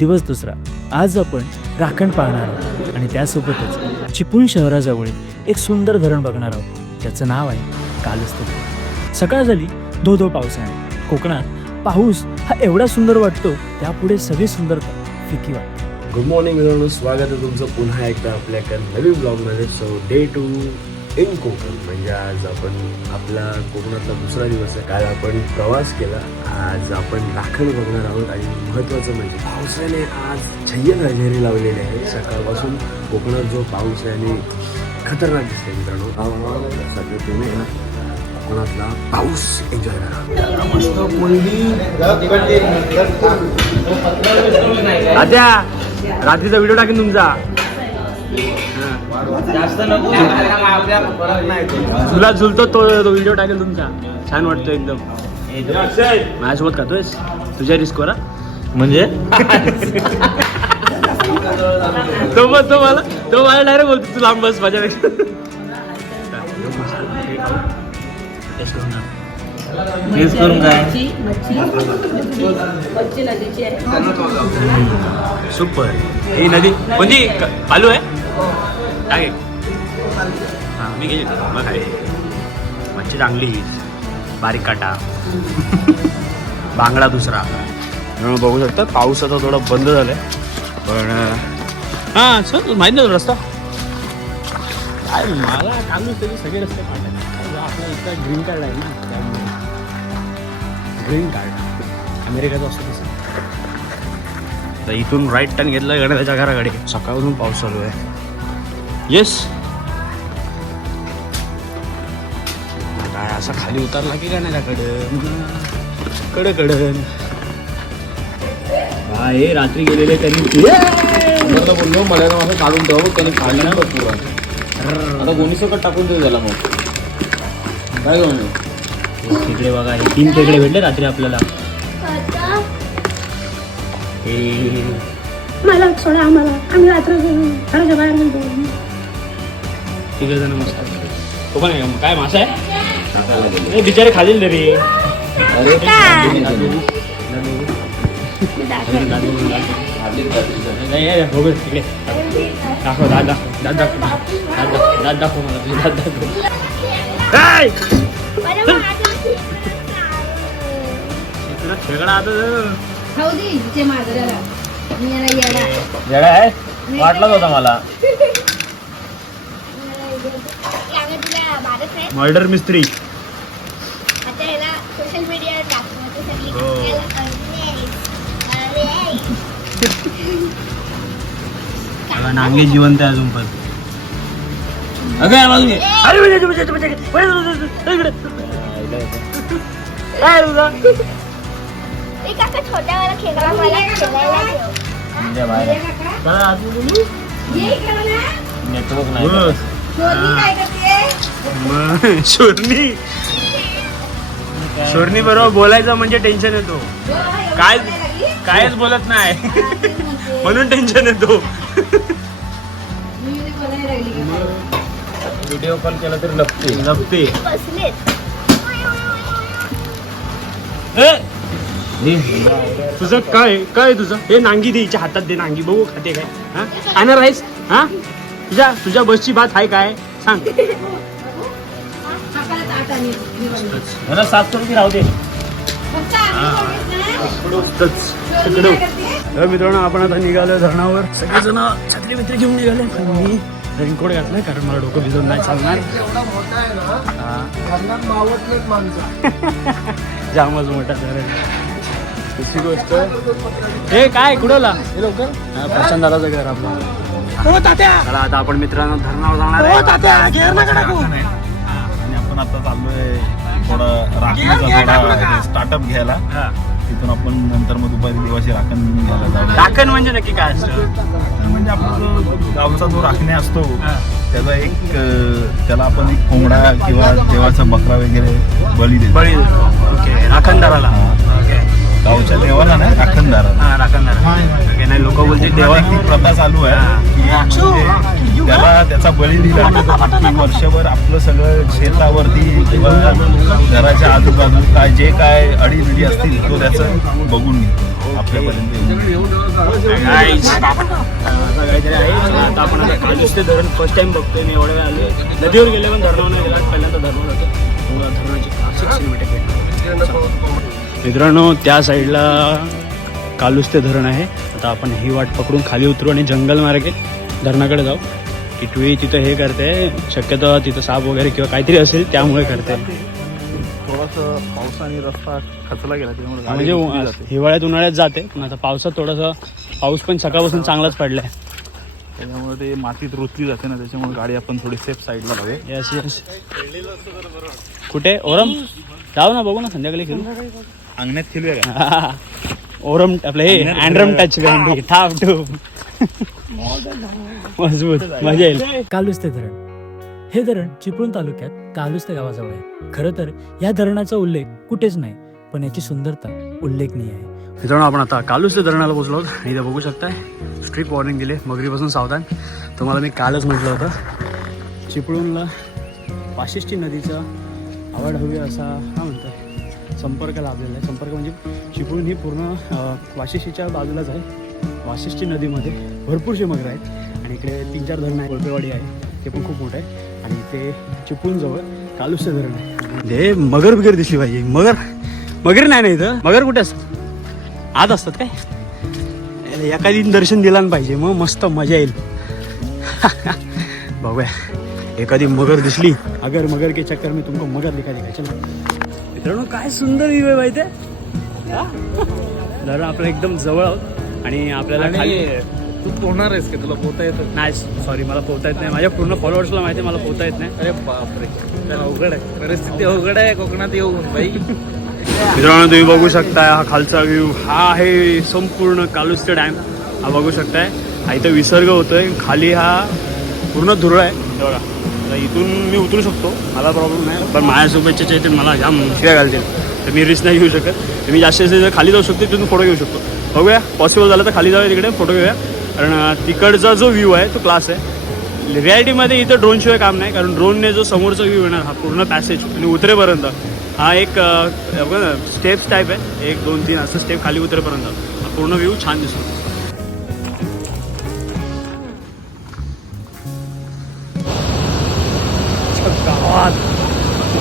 दिवस दुसरा. आज आपण राखण पाहणार आहोत आणि त्यासोबतच चिपळूण शहराजवळील एक सुंदर धरण बघणार आहोत. त्याचं नाव आहे कालस्त सकाळ झाली धो धो पावसाने. कोकणात पाऊस हा एवढा सुंदर वाटतो त्यापुढे सगळी सुंदरता फिकी वाटते. गुड मॉर्निंग मित्रांनो स्वागत आहे तुमचं पुन्हा एकदा आपल्या एका नवीन ब्लॉगमध्ये so day two in Konkan. म्हणजे आज आपण आपला कोकणातला दुसरा दिवस आहे. काल आपण प्रवास केला. आज आपण राखण बघणार आहोत. आणि महत्त्वाचं म्हणजे पावसाने आज छय्यन हजेरी लावलेली आहे सकाळपासून कोकणात जो पाऊस आहे आणि खतरनाक दिसते मित्रांनो. सगळे तुम्ही ना कोकणातला पाऊस एन्जॉय करा. मस्त आद्या रात्रीचा व्हिडिओ टाकेन तुमचा. तुला झुलतो तो तो व्हिडिओ टाकेल तुमचा. छान वाटतो एकदम. माझ्यासोबत खातोयस? तुझ्या रिस्कवर म्हणजे? तो मग तो मला तो मला डायरेक्ट बोलतो तू लांब बस माझ्यापेक्षा. करून काय? सुपर. ही नदी कोणती? क- चालू आहे? टाके हां मी घेईल मग काय मच्छी चांगली बारीक काटा बांगडा दुसरा म्हणून बघू शकता पाऊस आता थोडा बंद झालाय पण हां सर माहिती नव्हतं रस्ता काय मला चालू तरी सगळे रस्ते काढले आपला ग्रीन कार्ड आहे ना त्यामुळे ग्रीन कार्ड अमेरिकेचं असतं तसं तर इथून राईट टर्न घेतला गणेशाच्या घराकडे सकाळपासून पाऊस चालू आहे येस काय असा खाली उतरला की गणेशाकडे कड कड हे रात्री गेलेले त्यांनी मला बोललो मला ना असं काढून ठेवा त्याने खाल्लं नाही बघ पुरा आता कोणी सकट टाकून देऊ त्याला मग. काय घेऊन तिकडे बघा हे तीन खेकडे भेटले रात्री आपल्याला. हे. मला सोडा आम्हाला. आम्ही रात्र घराच्या बाहेर गेलो तिघ जण मस्त. तो पण आहे, काय मासा आहे? ए, बिचारे खालील रे. अरे नाही, नाही, बघू तिकडे दाखव दात दाखव. दात दाखव. दात दाखव. दात दाखव मला तुझे दात दाखव. खेकडा आता येडा. आहे? वाटलाच होता मला. मर्डर मिस्त्री सोशल मीडियावर टाकतो मग ते सगळी हो. नांगे जिवंत आहे अजून पण अगं या बाजूने. अरे म्हणजे म्हणजे इकडे. काय तुझा? एक मला खेळायला घेऊ चला. नेटवर्क बस. मग शोरणी. शोरणी बरोबर बोलायचं म्हणजे टेन्शन येतो. काय कायच बोलत नाही. म्हणून टेन्शन येतो. व्हिडिओ कॉल केला तर लपते. लपते! तुझं काय काय तुझं? हे नांगी दे हिच्या हातात दे नांगी. बघू खाते काय. हा? खाणार आहेस हा? तुझ्या तुझ्या बसची बात आहे काय? सांग. मला सात रुपये राहू दे. तर मित्रांनो आपण आता निघालो धरणावर. सगळेजण छत्री बित्री घेऊन निघाले. पण मी रेनकोट घातलाय कारण मला डोकं भिजून नाही चालणार. जामच मोठा धरण दुसरी गोष्ट. हे काय कुठला हे लवकर? प्रशांत दादाचं घर आपलं. हो तात्या. चला आता आपण मित्रांनो धरणावर जाणार आहे. आणि आपण आता चाललोय थोडं राखण्याचा थोडा स्टार्टअप घ्यायला. तिथून आपण नंतर मग दुपारी देवाची राखण घ्यायला राखण म्हणजे नक्की काय असतं? म्हणजे आपला जो गावचा जो राखणे असतो. त्याचा एक त्याला आपण एक कोंबडा किंवा देवाचा बकरा वगैरे बळी देतो. बळी ओके. राखणदाराला. गावच्या देवाला नाही हा राखणदार नाही लोक बोलते देवा ती प्रथा चालू आहे. की म्हणजे त्याला त्याचा बळी दिला. की वर्षभर आपलं सगळं शेतावरती किंवा घराच्या आजूबाजू काय जे काय अडीबिडी असतील तो त्याचं बघून घेतो आपल्यापर्यंत Guys, असं काहीतरी आहे. आता आपण धरण फर्स्ट टाइम बघतोय मी एवढ्या वेळा आले. नदीवर गेले पण धरणावर नाही गेला. पहिल्यांदा धरणावर जातो धरणाची क्लासिक सिनेमॅटिक मित्रांनो त्या साईडला कालुस्ते धरण आहे. आता आपण ही वाट पकडून खाली उतरू आणि जंगल मार्गे धरणाकडे जाऊ. टिटवी तिथं हे करते शक्यतो तिथं साप वगैरे किंवा काहीतरी असेल त्यामुळे करते. थोडासा पावसाने रस्ता खचला गेला त्यामुळे म्हणजे. हिवाळ्यात उन्हाळ्यात जाते पण आता पावसात थोडासा पाऊस पण सकाळपासून चांगलाच पडलाय. त्याच्यामुळे ते मातीत रुतली जाते ना त्याच्यामुळे गाडी आपण थोडी सेफ साईडला लावे येस येस कुठे? ओरम? जाऊ ना बघू ना संध्याकाळी खेळू. अंगण्यात खेळूया का? ओरम आपलं हे अँड्रम टच ठूप मजबूत मजा येईल. कालुस्ते धरण. हे धरण चिपळूण तालुक्यात कालुस्ते गावाजवळ आहे. खरं तर या धरणाचा उल्लेख कुठेच नाही पण याची सुंदरता उल्लेखनीय आहे. मित्रांनो आपण आता कालुस्ते धरणाला पोहोचलो आहोत. आणि इथं बघू शकताय स्ट्रिक्ट वॉर्निंग दिले. मगरीपासून सावधान. तुम्हाला मी कालच म्हटलं होतं चिपळूणला वाशिष्ठी नदीचा आवड हवी असा संपर्क लाभलेला आहे. संपर्क म्हणजे चिपळूण ही पूर्ण वाशिष्ठीच्या बाजूलाच आहे. वाशिष्ठी नदीमध्ये भरपूरशी मगर आहेत. आणि इकडे तीन चार धरणं आहे कोळपेवाडी आहे. ते पण खूप मोठं आहे. आणि इथे चिपळूणजवळ कालुस्ते धरण आहे. हे मगर बिगर दिसली पाहिजे मगर मगर नाही ना इथं? मगर कुठे असतात आत असतात काय? एखादी दर्शन दिला पाहिजे मग मस्त मजा येईल. बघूया. एखादी मगर दिसली. अगर मगर के चक्कर में तुमको मगर दिखा दिखा चला. मित्रांनो काय सुंदर व्ह्यू आहे माहिती धरण आपलं एकदम जवळ आहोत आणि आपल्याला खाली तू पोहणार आहेस का? तुला पोहता येतं? नाही सॉरी मला पोहता येत नाही. माझ्या पूर्ण फॉलोअर्सला माहिती आहे मला पोहता येत नाही. अरे बापरे. अवघड आहे. परिस्थिती अवघड आहे कोकणात येऊन बाई. मित्रांनो तुम्ही बघू शकताय हा खालचा व्ह्यू हा आहे संपूर्ण कालुस्ते डॅम हा बघू शकताय. हा इथं विसर्ग होतोय. खाली हा पूर्ण धुरळ आहे. बघा. तर इथून मी उतरू शकतो मला प्रॉब्लेम नाही. पण माझ्यासोबतच्या इथे मला जाम शिव्या घालतील. तर मी रिस्क नाही घेऊ शकत. तर मी जास्तीत जास्त खाली जाऊ शकतो तिथून फोटो घेऊ शकतो. बघूया पॉसिबल झालं तर खाली जाऊया तिकडे फोटो घेऊया. कारण तिकडचा जो व्ह्यू आहे तो क्लास आहे. रियालिटीमध्ये इथं ड्रोनशिवाय काम नाही कारण ड्रोनने जो समोरचा व्ह्यू येणार हा पूर्ण पॅसेज आणि उतरेपर्यंत हा एक स्टेप्स टाईप आहे. एक दोन तीन असं स्टेप खाली उतरेपर्यंत. हा पूर्ण व्ह्यू छान दिसतो.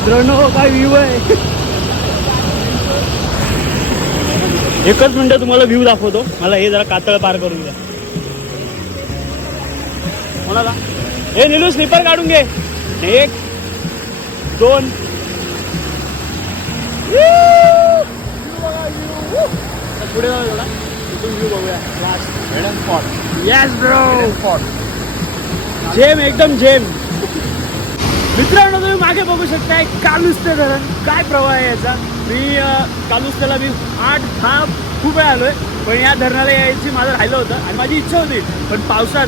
मित्रांनो काय व्ह्यू आहे? एकच मिनिटं तुम्हाला व्ह्यू दाखवतो. मला हे जरा कातळ पार करून द्या कोणाला? हे निलू स्लीपर काढून घे. एक दोन. पुढे जाऊ एवढा इथून व्ह्यू बघूया येस ब्रो जेम एकदम जेम मित्रांनो तुम्ही मागे बघू शकताय कालुस्ते धरण. काय प्रवाह आहे याचा? मी कालुस्त्याला मी आठ दहा खूप वेळा आलोय पण या धरणाला यायची माझं राहिलं होतं आणि माझी इच्छा होती. पण पावसात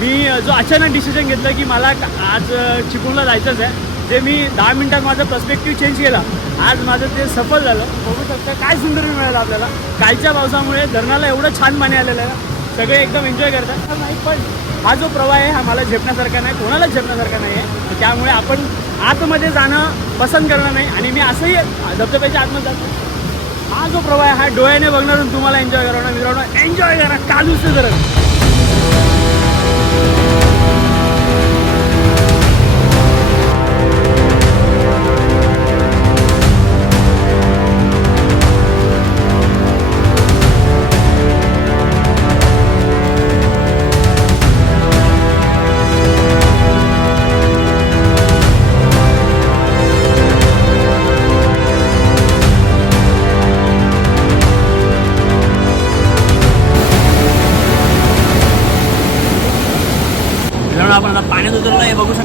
मी जो अचानक डिसिजन घेतलं की मला आज चिपळूणला जायचंच आहे ते मी दहा मिनिटात माझा पर्स्पेक्टिव्ह चेंज केला. आज माझं ते सफल झालं. बघू शकता काय सुंदर मिळालं आपल्याला. कालच्या पावसामुळे धरणाला एवढं छान पाणी आलेलं आहे. सगळे एकदम एन्जॉय करतात. तर नाही पण हा जो प्रवाह आहे हा मला झेपण्यासारखा नाही कोणालाच झेपण्यासारखा नाही आहे. तर त्यामुळे आपण आतमध्ये जाणं पसंत करणार नाही. आणि मी असंही धबधब्याच्या आतमध्ये जातो. हा जो प्रवाह आहे हा डोळ्याने बघणार तुम्हाला एन्जॉय करणार मित्रांनो एन्जॉय करा. कालूच जरा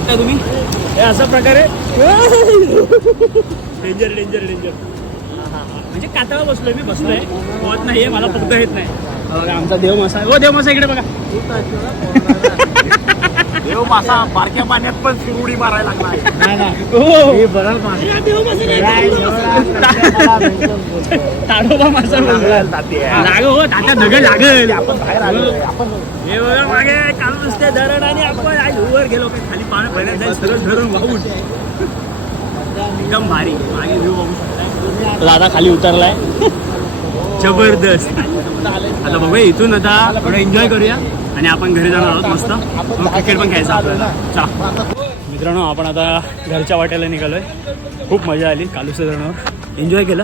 शकता तुम्ही? हे अशा प्रकारे डेंजर डेंजर डेंजर म्हणजे कातळा बसलोय मी बसलोय. होत नाहीये मला फक्त येत नाही. आमचा देव मासा आहे. ओ देव मासा इकडे बघा. देव मासा बारक्या पाण्यात पण सुरुडी मारायला लागला हो. ताडोबा मासा. लाग हो दगड लागल. हे बघा मागे काल नुसते धरण आणि आपण आज वर गेलो काय खाली पाणी भरण्यात जाईल सरळ धरण वाहून. एकदम भारी. मागे व्ह्यू बघू शकताय. तो दादा खाली उतरलाय. जबरदस्त. आता बघूया इथून आता थोडं एन्जॉय करूया आणि आपण घरी जाणार आहोत मस्त. क्रिकेट पण खेळायचं आपल्याला. चा. मित्रांनो आपण आता घरच्या वाट्याला निघालोय. खूप मजा आली कालुसे धरणावर एन्जॉय केलं.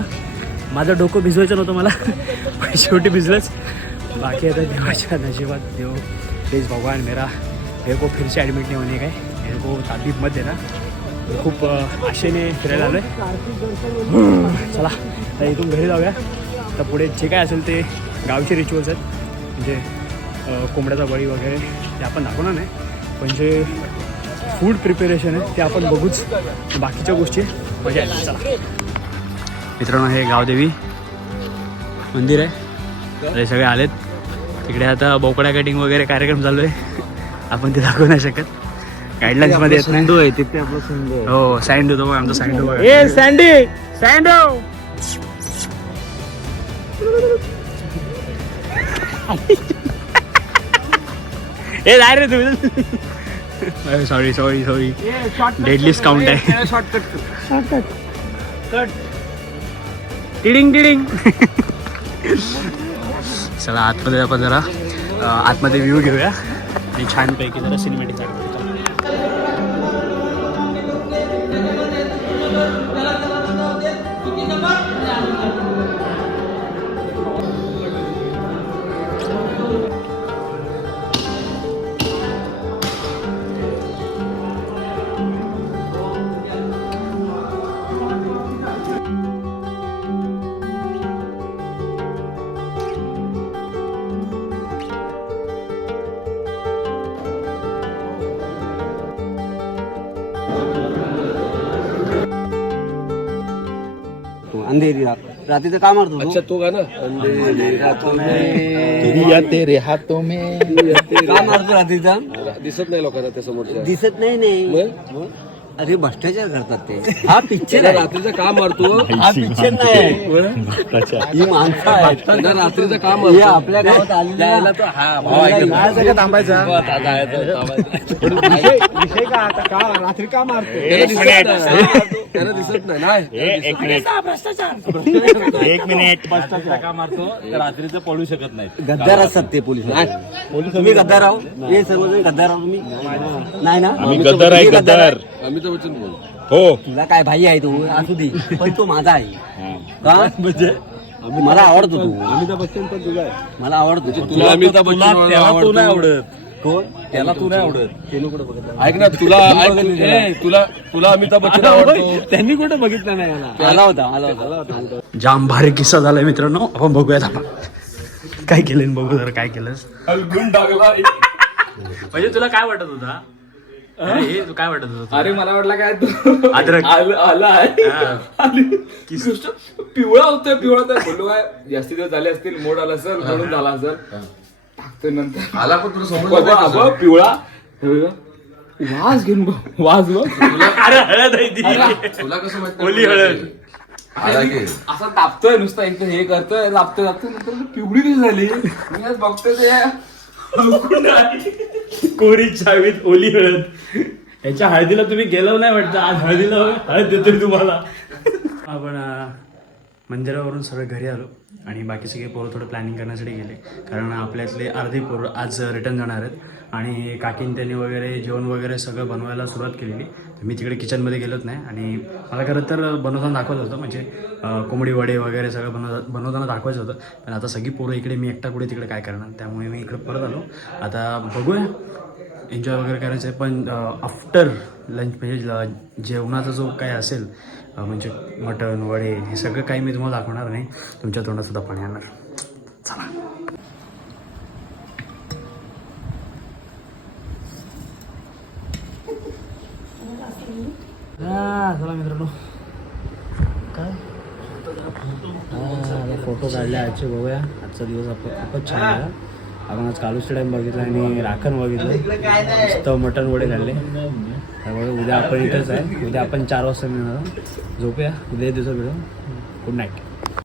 माझं डोकं भिजवायचं नव्हतं मला. पण शेवटी भिजलंच. बाकी आता देवाच्या नशिबात देव प्लीज भगवान मेरा. मेरे को ॲडमिट नाही होणे काय. मेरे को ताबीब मत देना. खूप आशेने फिरायला आलोय. चला तर इथून घरी जाऊया. तर पुढे जे काय असेल ते गावचे रिच्युअल्स आहेत. म्हणजे कोंबड्याचा बळी वगैरे ते आपण दाखवणार नाही. पण जे फूड प्रिपेरेशन आहे ते आपण बघूच. बाकीच्या गोष्टी मजा येईल. चला. मित्रांनो हे गावदेवी मंदिर आहे. ते सगळे आलेत. तिकडे आता बोकड्या कटिंग वगैरे कार्यक्रम चालू आहे. आपण ते दाखवू नाही शकत. गाईडलाईन्समध्ये येत नाही. आहे तिथे आपलं संडू आहे. हो सँडो तो आमचा सँडो सँडी सँडो ए जाय रे तुम्ही सॉरी सॉरी सॉरी डेडलिस्ट काउंट आहे. शॉर्टकट कट टिडिंग टिडिंग चला आतमध्ये आपण जरा. आतमध्ये व्ह्यू घेऊया. आणि छानपैकी जरा सिनेमॅटिक अंधेरी रात्रीचं का मारतो अच्छा तो गाणं? अंधेरी रातों में. या तेरे हातों में. का मारतो रात्रीचा दिसत नाही लोकांना त्या समोरच्या. दिसत नाही नाही. अरे भ्रष्टाचार करतात ते. हा पिक्चर आहे. रात्रीचं का मारतो? हा पिक्चर नाही. ही माणसं आहेत. त्याला रात्रीचं का हे मारतो? आपल्या गावात आलेल्या त्याला दिसत नाही. त्याला दिसत नाही नाही. एक मिनिट. रात्रीचं पडू शकत नाही. गद्दार असतात ते पोलीस. तुम्ही गद्दार आहो? हे सर्वजण गद्दार आहो तुम्ही? नाही ना? आम्ही गद्दार आहे गद्दार अमिताभ बच्चन बोल हो. तुला काय भाई आहे तो? असू दे. पण तो माझा आहे. का? म्हणजे मला आवडतो तू. अमिताभ बच्चन पण तुझा मला आवडतो. तुला अमिताभ बच्चन आवडतो. कोण? त्याला तू नाही आवडत. ते कुठं बघत ऐक ना तुला ऐक, ए, तुला तुला अमिताभ बच्चन आवडतो. त्यांनी कुठं बघितलं नाही आला होता आला होता जाम भारी किस्सा झालाय मित्रांनो. आपण बघूयात आपण काय केलं बघू जरा काय केलंस म्हणजे तुला काय वाटत होता? अरे, हे तू काय वाटत होता अरे मला वाटलं काय तू अद्रक. आलं आलं आहे. हा. आणि गोष्ट पिवळा होतोय पिवळा तर बोललो काय जास्ती दिवस झाले असतील मोड आला सर म्हणून झाला असेल. टाकतोय नंतर. आला पण तुला अबा, कसं? पिवळा हे बघ. वास घेऊन बघ वास बघ. अरे हळद आहे ती. तुला कसं माहिती ओली हळद. आला की. असं तापतोय नुसतं एक हे करतोय तापतोय तापतोय नंतर पिवळी कशी झाली. मी आज बघतोय ते. कोरी चावीत ओली हळद. याच्या हळदीला तुम्ही गेलो नाही वाटतं. आज हळदीला हळद देतोय तुम्हाला. आपण अं, मंदिरावरून सगळं घरी आलो. आणि बाकी सगळे पोरं थोडं प्लॅनिंग करण्यासाठी गेले. कारण आपल्यातले अर्धे पोरं आज रिटर्न जाणार आहेत. आणि काकीन त्यांनी वगैरे जेवण वगैरे सगळं बनवायला सुरुवात केलेली. तर मी तिकडे किचनमध्ये गेलोच नाही. आणि मला खरं तर बनवताना दाखवत होतं. म्हणजे कोंबडी वडे वगैरे सगळं बनव बनवताना दाखवायचं होतं. पण आता सगळी पोरं इकडे मी एकटा कुठे तिकडे काय करणार? त्यामुळे मी इकडे परत आलो. आता बघूया. एन्जॉय वगैरे करायचं आहे पण आफ्टर लंच म्हणजे जेवणाचा जो काय असेल म्हणजे मटण वडे हे सगळं काही मी तुम्हाला दाखवणार नाही. तुमच्या तोंडात सुद्धा पाणी आणणार. चला. हा, चला मित्रांनो. काय? फोटो काढले आजचे बघूया. आजचा दिवस आपला खूपच छान गेला. आपण आज कालू स्टेडियम बघितलं आणि राखण बघितलं. मस्त मटण वडे खाल्ले. त्यामुळे उद्या आपण इथंच आहे. उद्या आपण चार वाजता मिळणार झोपूया. उद्या दिवसा भेटू. Good night